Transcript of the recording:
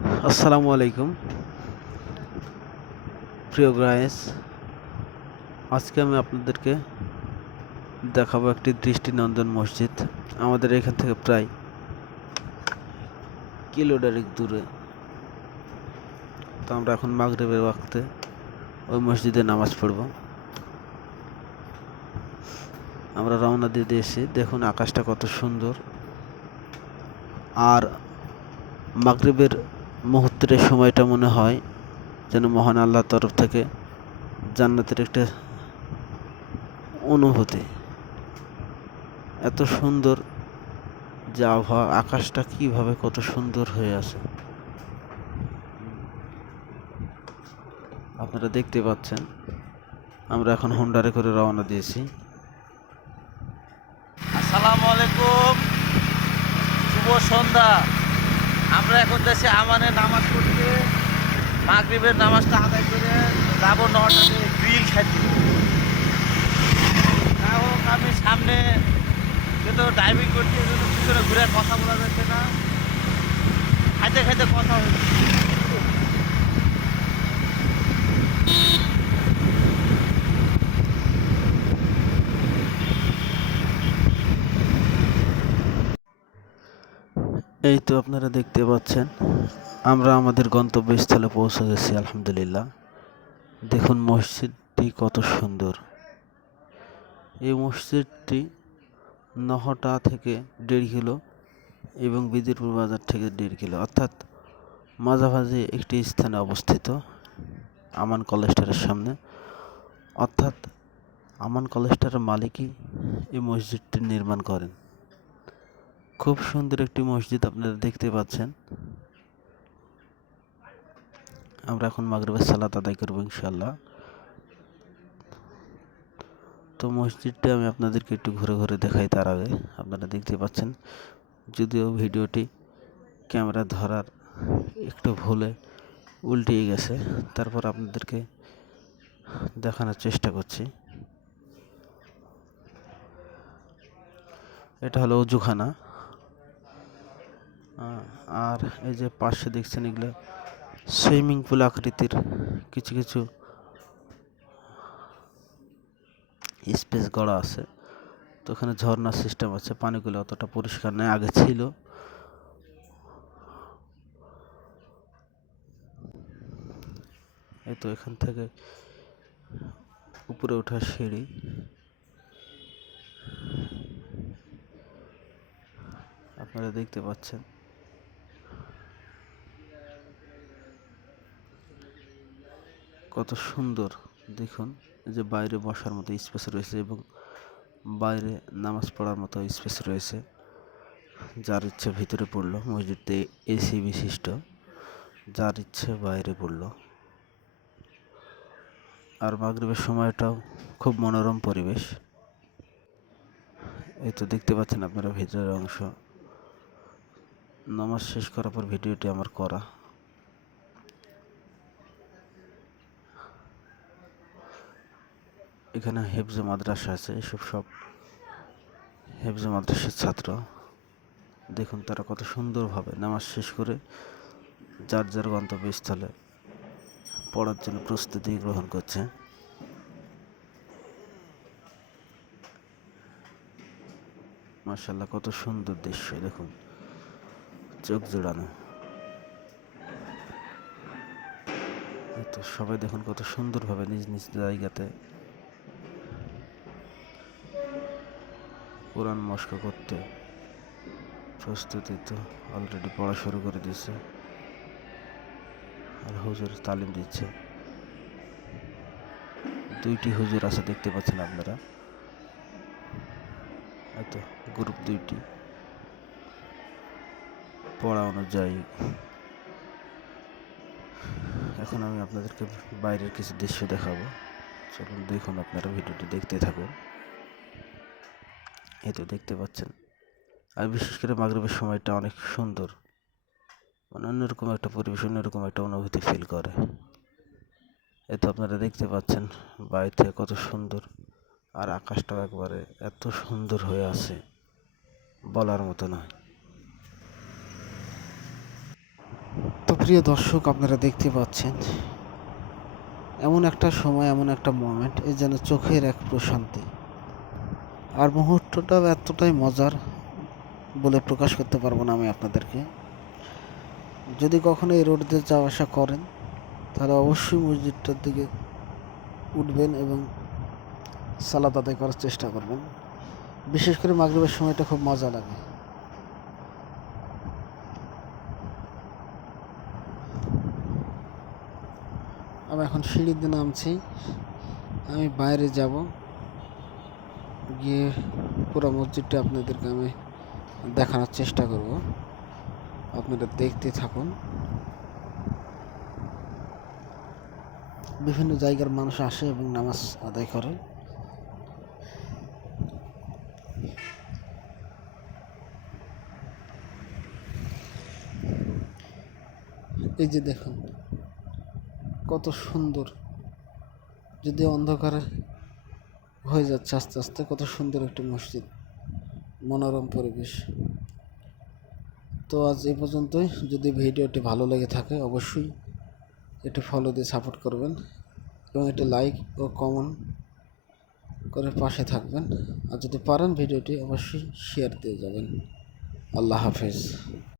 আসসালামু আলাইকুম। প্রিয় গ্রায়েস, আজকে আমি আপনাদেরকে দেখাবো একটি দৃষ্টিনন্দন মসজিদ। আমাদের এখান থেকে প্রায় কিলো দূরে। তো আমরা এখন মাগরেবের ওয়াক্তে ওই মসজিদে নামাজ পড়ব। আমরা রওনা দিয়ে দিয়েছি। দেখুন আকাশটা কত সুন্দর। আর মাগরিবের মুহূর্তের সময়টা মনে হয় যেন মহান আল্লাহর তরফ থেকে জান্নাতের একটা অনুভূতি। এত সুন্দর যে আবহাওয়া, আকাশটা কীভাবে কত সুন্দর হয়ে আছে। আপনারা দেখতে পাচ্ছেন, আমরা এখন হোন্ডারে করে রওনা দিয়েছি। আসসালামু আলাইকুম, শুভ সন্ধ্যা। আমরা এখন যাচ্ছি আমানে নামাজ পড়তে। মাগরীবের নামাজটা আদায় করে যাব নটাতে গ্রিল খাইতে যা হোক, আমি সামনে যেহেতু ড্রাইভিং করছি পিছনে ঘুরে কথা বলা যাচ্ছে না। খাইতে খাইতে কথা হচ্ছে। এই তো আপনারা দেখতে পাচ্ছেন, আমরা আমাদের গন্তব্যস্থলে পৌঁছে গেছি, আলহামদুলিল্লাহ। দেখুন মসজিদটি কত সুন্দর। এই মসজিদটি নহটা থেকে দেড় কিলো এবং বিদিরপুর বাজার থেকে দেড় কিলো। অর্থাৎ মাঝামাঝি একটি স্থানে অবস্থিত, আমান কলেস্টারের সামনে। অর্থাৎ আমান কলেস্টারের মালিকই এই মসজিদটি নির্মাণ করেন। খুব সুন্দর একটি মসজিদ আপনারা দেখতে পাচ্ছেন। আমরা এখন মাগরিবের সালাত আদায় করব ইনশাল্লাহ তো মসজিদটা আমি আপনাদেরকে একটু ঘুরে ঘুরে দেখাই তার আগে। আপনারা দেখতে পাচ্ছেন যদিও ভিডিওটি ক্যামেরা ধরার একটু ভুলে উল্টিয়ে গেছে তারপর আপনাদেরকে দেখানোর চেষ্টা করছি। এটা হলো অজুখানা আহ, আর এই যে পাশে দেখছেন এগুলো সুইমিং পুল আকৃতির কিছু কিছু স্পেস গড়া আছে। তো ওখানে ঝর্ণার সিস্টেম আছে, পানিগুলো অতটা পরিষ্কার নয় আগে ছিল। এই তো এখান থেকে উপরে ওঠার সিঁড়ি। আপনারা দেখতে পাচ্ছেন। কত সুন্দর। দেখুন যে বাইরে বসার মতো স্পেস রয়েছে এবং বাইরে নামাজ পড়ার মতো স্পেস রয়েছে। যার ইচ্ছে ভিতরে পড়ল মসজিদে এসি বিশিষ্ট। যার ইচ্ছে বাইরে পড়ল। আর মাগরিবের সময়টাও খুব মনোরম পরিবেশ। এই তো দেখতে পাচ্ছেন আপনারা ভিতরের অংশ। নামাজ শেষ করার পর ভিডিওটি আমার করা। এখানে হেফজে মাদ্রাসা আছে, এসব সব হেফজে মাদ্রাসার ছাত্র। দেখুন তারা কত সুন্দরভাবে নামাজ শেষ করে যার যার গন্তব্যস্থলে পড়ার জন্য প্রস্তুতি গ্রহণ করছে। মার্শাল্লাহ কত সুন্দর দৃশ্য, দেখুন, চোখ জোড়ানো। তো সবাই দেখুন কত সুন্দরভাবে নিজ নিজ জায়গাতে কোরআন মস্ক করতে। প্রস্তুতি তো অলরেডি পড়া শুরু করে দিয়েছে। আর হুজুর তালিম দিচ্ছে। দুইটি হুজুর আছে, দেখতে পাচ্ছেন আপনারা। এত গ্রুপ দুইটি। পড়া অনুযায়ী। এখন আমি আপনাদেরকে বাইরের কিছু দৃশ্য দেখাবো। চলুন দেখুন আপনারা ভিডিওটি দেখতে থাকুন। এই তো দেখতে পাচ্ছেন। আর বিশেষ করে মাগরিবের সময়টা অনেক সুন্দর। মানে অন্যরকম একটা পরিবেশ, অন্যরকম একটা অনুভূতি ফিল করে। এই তো আপনারা দেখতে পাচ্ছেন বাইরে থেকে কত সুন্দর। আর আকাশটাও একবারে এত সুন্দর হয়ে আছে, বলার মতো নয়। তো প্রিয় দর্শক, আপনারা দেখতে পাচ্ছেন, এমন একটা সময়, এমন একটা মোমেন্ট এই যেন চোখের এক প্রশান্তি। আর মুহূর্তটা এতটাই মজার বলে প্রকাশ করতে পারব না আমি আপনাদেরকে। যদি কখনো এই রোড দিয়ে যাওয়া আসা করেন, তাহলে অবশ্যই মসজিদটার দিকে উঠবেন এবং সালাদ আদায় করার চেষ্টা করবেন। বিশেষ করে মাগরিবের সময়টা খুব মজা লাগে। আমি এখন সিঁড়িতে নামছি। আমি বাইরে যাব। গিয়ে পুরো মসজিদটা আপনাদেরকে আমি দেখানোর চেষ্টা করব। আপনারা দেখতে থাকুন। বিভিন্ন জায়গার মানুষ আসে এবং নামাজ আদায় করে। এই যে দেখুন, কত সুন্দর। যদি অন্ধকারে হয়ে যাচ্ছে আস্তে আস্তে। কত সুন্দর একটি মসজিদ, মনোরম পরিবেশ। তো আজ এই পর্যন্তই। যদি ভিডিওটি ভালো লেগে থাকে অবশ্যই এটি ফলো দিয়ে সাপোর্ট করবেন এবং এটি লাইক ও কমেন্ট করে পাশে থাকবেন। আর যদি পারেন ভিডিওটি অবশ্যই শেয়ার দিয়ে যাবেন। আল্লাহ হাফেজ।